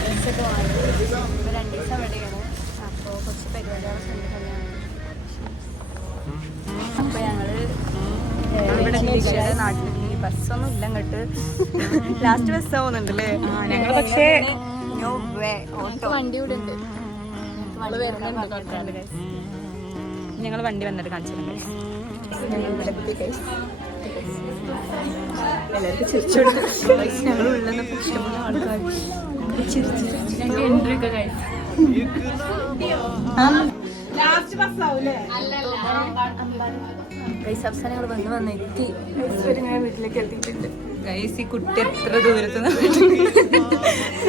ഡ്രസ്സൊക്കെ വാങ്ങി. ഇപ്പോൾ 2 ദിവസം അവിടെയാണ്. അപ്പോൾ കുറച്ച് പരിപാടികളൊക്കെ ഉണ്ട് കല്യാണം. അപ്പോൾ ഞങ്ങൾ നാട്ടിൽ ബസ്സൊന്നും ഇല്ല ഇങ്ങോട്ട്. ലാസ്റ്റ് ബസ് ആവുന്നുണ്ടല്ലേ ഞങ്ങൾ. പക്ഷേ വണ്ടി ഇവിടെ ഉണ്ട്. ഞങ്ങൾ വണ്ടി വന്നിട്ട് കാണിച്ചിട്ടുണ്ട്. എല്ലാവർക്കും ചിരിച്ചു കൊടുത്തു. ഞങ്ങൾ ഉള്ളിൽ നിന്ന് ഇഷ്ടമുള്ള ആൾക്കാർ അവസാനങ്ങൾ വന്ന് എത്തി. വീട്ടിലേക്ക് എത്തിയിട്ടുണ്ട്. ഗൈസ്, ഈ കുട്ടി എത്ര ദൂരത്ത്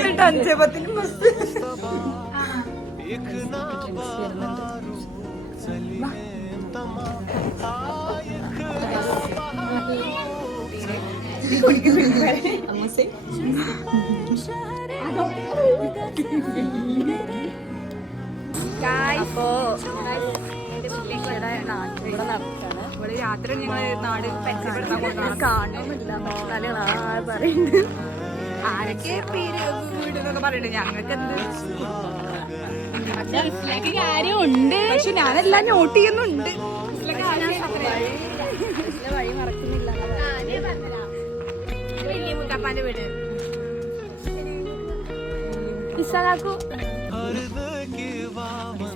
5:10 ബസ്. അപ്പോ ഇവിടെ നടക്കാണ്. ഇവിടെ രാത്രി ഞങ്ങൾ നാട് പരിചയപ്പെടുത്താൻ കാണുന്നില്ല. പറയുന്നുണ്ട് ആരൊക്കെ പേര് വീടെന്നൊക്കെ പറയുന്നുണ്ട്. ഞങ്ങൾക്ക് എന്ത് കാര്യമുണ്ട്, പക്ഷെ ഞാനെല്ലാം നോട്ട് ചെയ്യുന്നുണ്ട്. വഴി മറക്കുന്നില്ല. വലിയ മുത്തപ്പാന്റെ വീട് ഇസാഖു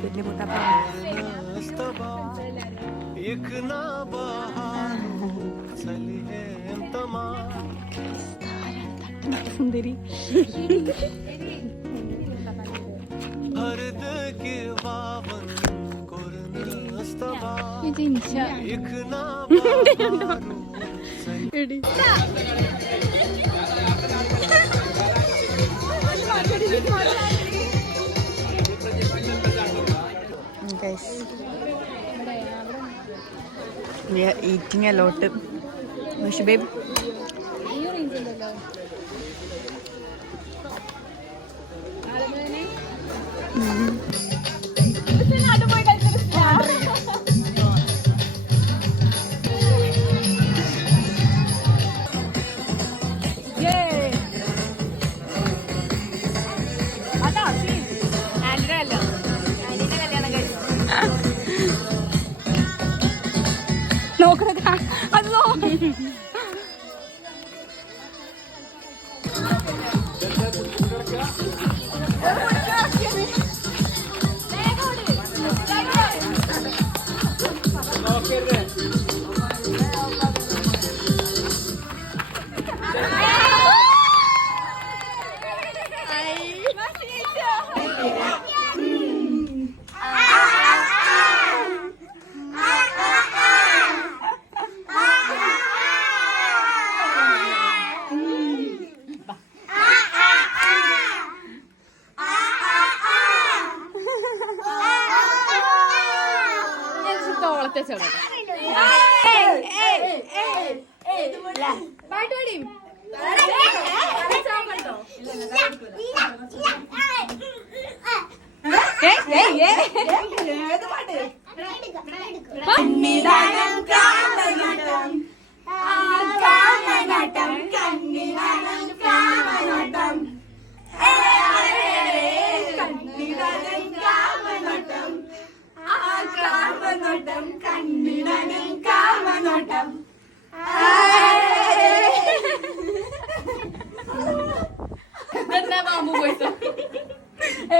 വലിയ മുത്തപ്പ. സുന്ദരി We are eating a lot. Mushi babe.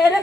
Era